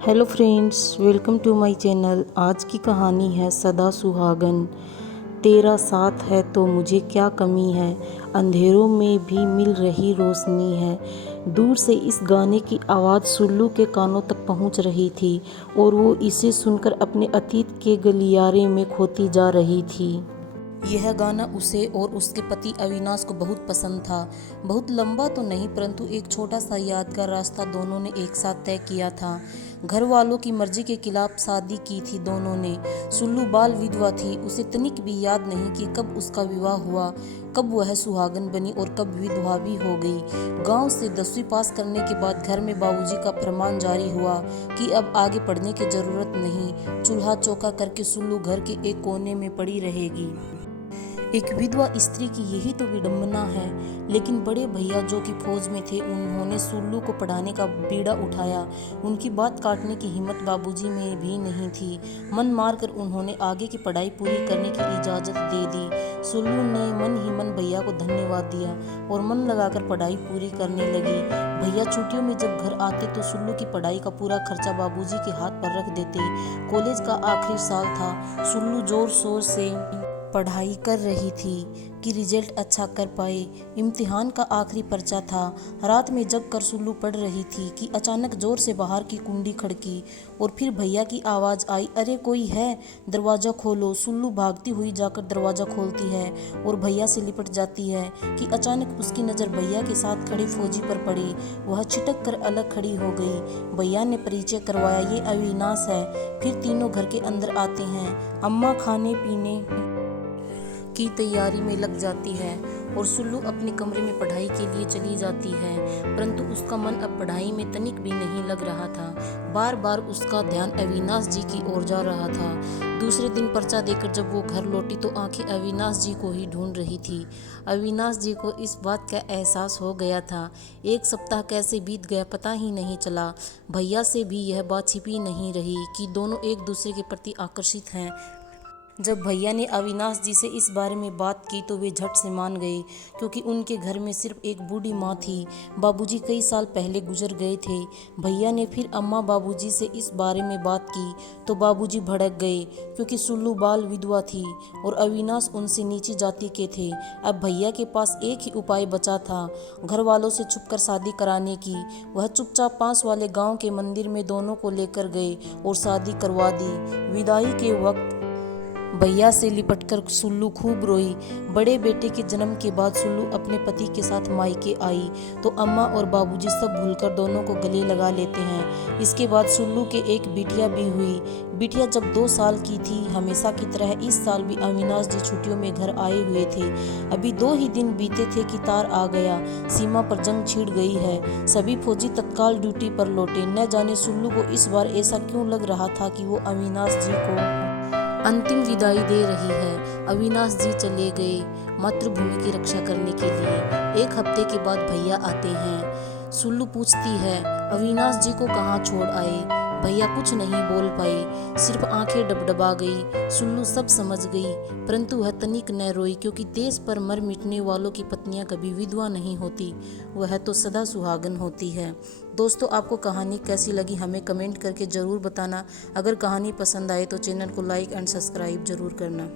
Hello friends, welcome to my channel. आज की कहानी है सदा सुहागन। तेरा साथ है तो मुझे क्या कमी है, अंधेरों में भी मिल रही रोशनी है। दूर से इस गाने की आवाज़ सुल्लू के कानों तक पहुंच रही थी और वो इसे सुनकर अपने अतीत के गलियारे में खोती जा रही थी। यह गाना उसे और उसके पति अविनाश को बहुत पसंद था। बहुत लंबा तो नहीं, परंतु एक छोटा सा यादगार रास्ता दोनों ने एक साथ तय किया था। घर वालों की मर्जी के खिलाफ शादी की थी दोनों ने। सुल्लू बाल विधवा थी, उसे तनिक भी याद नहीं कि कब उसका विवाह हुआ, कब वह सुहागन बनी और कब विधवा भी हो गई। गांव से 10वीं पास करने के बाद घर में बाबूजी का फरमान जारी हुआ कि अब आगे पढ़ने की जरूरत नहीं। चूल्हा चौका करके सुल्लू घर के एक कोने में पड़ी रहेगी। एक विधवा स्त्री की यही तो विडंबना है। लेकिन बड़े भैया जो कि फौज में थे, उन्होंने सुल्लू को पढ़ाने का बीड़ा उठाया। उनकी बात काटने की हिम्मत बाबूजी में भी नहीं थी। मन मारकर उन्होंने आगे की पढ़ाई पूरी करने की इजाज़त दे दी। सुल्लू ने मन ही मन भैया को धन्यवाद दिया और मन लगाकर पढ़ाई पूरी करने लगी। भैया छुट्टियों में जब घर आते तो सुल्लू की पढ़ाई का पूरा खर्चा बाबूजी के हाथ पर रख देते। कॉलेज का आखिरी साल था। सुल्लू जोर शोर से पढ़ाई कर रही थी कि रिजल्ट अच्छा कर पाए। इम्तिहान का आखिरी पर्चा था। रात में जग कर सुल्लू पढ़ रही थी कि अचानक जोर से बाहर की कुंडी खड़की और फिर भैया की आवाज़ आई, अरे कोई है, दरवाज़ा खोलो। सुल्लू भागती हुई जाकर दरवाज़ा खोलती है और भैया से लिपट जाती है कि अचानक उसकी नज़र भैया के साथ खड़े फौजी पर पड़ी। वह छिटक कर अलग खड़ी हो गई। भैया ने परिचय करवाया, ये अविनाश है। फिर तीनों घर के अंदर आते हैं। अम्मा खाने पीने की तैयारी में लग जाती है और सुल्लू अपने कमरे में पढ़ाई के लिए चली जाती है। परंतु उसका मन अब पढ़ाई में तनिक भी नहीं लग रहा था। बार बार उसका ध्यान अविनाश जी की ओर जा रहा था। दूसरे दिन पर्चा देकर जब वो घर लौटी तो आंखें अविनाश जी को ही ढूंढ रही थी। अविनाश जी को इस बात का एहसास हो गया था। एक सप्ताह कैसे बीत गया पता ही नहीं चला। भैया से भी यह बात छिपी नहीं रही कि दोनों एक दूसरे के प्रति आकर्षित हैं। जब भैया ने अविनाश जी से इस बारे में बात की तो वे झट से मान गए, क्योंकि उनके घर में सिर्फ एक बूढ़ी माँ थी। बाबूजी कई साल पहले गुजर गए थे। भैया ने फिर अम्मा बाबूजी से इस बारे में बात की तो बाबूजी भड़क गए, क्योंकि सुल्लू बाल विधवा थी और अविनाश उनसे नीची जाति के थे। अब भैया के पास एक ही उपाय बचा था, घर वालों से छुपकर शादी कराने की। वह चुपचाप पास वाले गाँव के मंदिर में दोनों को लेकर गए और शादी करवा दी। विदाई के वक्त भैया से लिपटकर सुल्लू खूब रोई। बड़े बेटे के जन्म के बाद सुल्लू अपने पति के साथ मायके आई तो अम्मा और बाबूजी सब भूलकर दोनों को गले लगा लेते हैं। इसके बाद सुल्लू के एक बिटिया भी हुई। बिटिया जब 2 साल की थी, हमेशा की तरह इस साल भी अविनाश जी छुट्टियों में घर आए हुए थे। अभी 2 ही दिन बीते थे कि तार आ गया, सीमा पर जंग छिड़ गई है। सभी फौजी तत्काल ड्यूटी पर लौटे। न जाने सुल्लू को इस बार ऐसा क्यों लग रहा था कि वो अविनाश जी को अंतिम विदाई दे रही है। अविनाश जी चले गए मातृभूमि की रक्षा करने के लिए। 1 हफ्ते के बाद भैया आते हैं। सुल्लू पूछती है, अविनाश जी को कहाँ छोड़ आए? भैया कुछ नहीं बोल पाए, सिर्फ आंखें डबडबा गई। सुल्लू सब समझ गई, परंतु वह तनिक न रोई, क्योंकि देश पर मर मिटने वालों की पत्नियां कभी विधवा नहीं होती, वह तो सदा सुहागन होती है। दोस्तों, आपको कहानी कैसी लगी हमें कमेंट करके ज़रूर बताना। अगर कहानी पसंद आए तो चैनल को लाइक एंड सब्सक्राइब ज़रूर करना।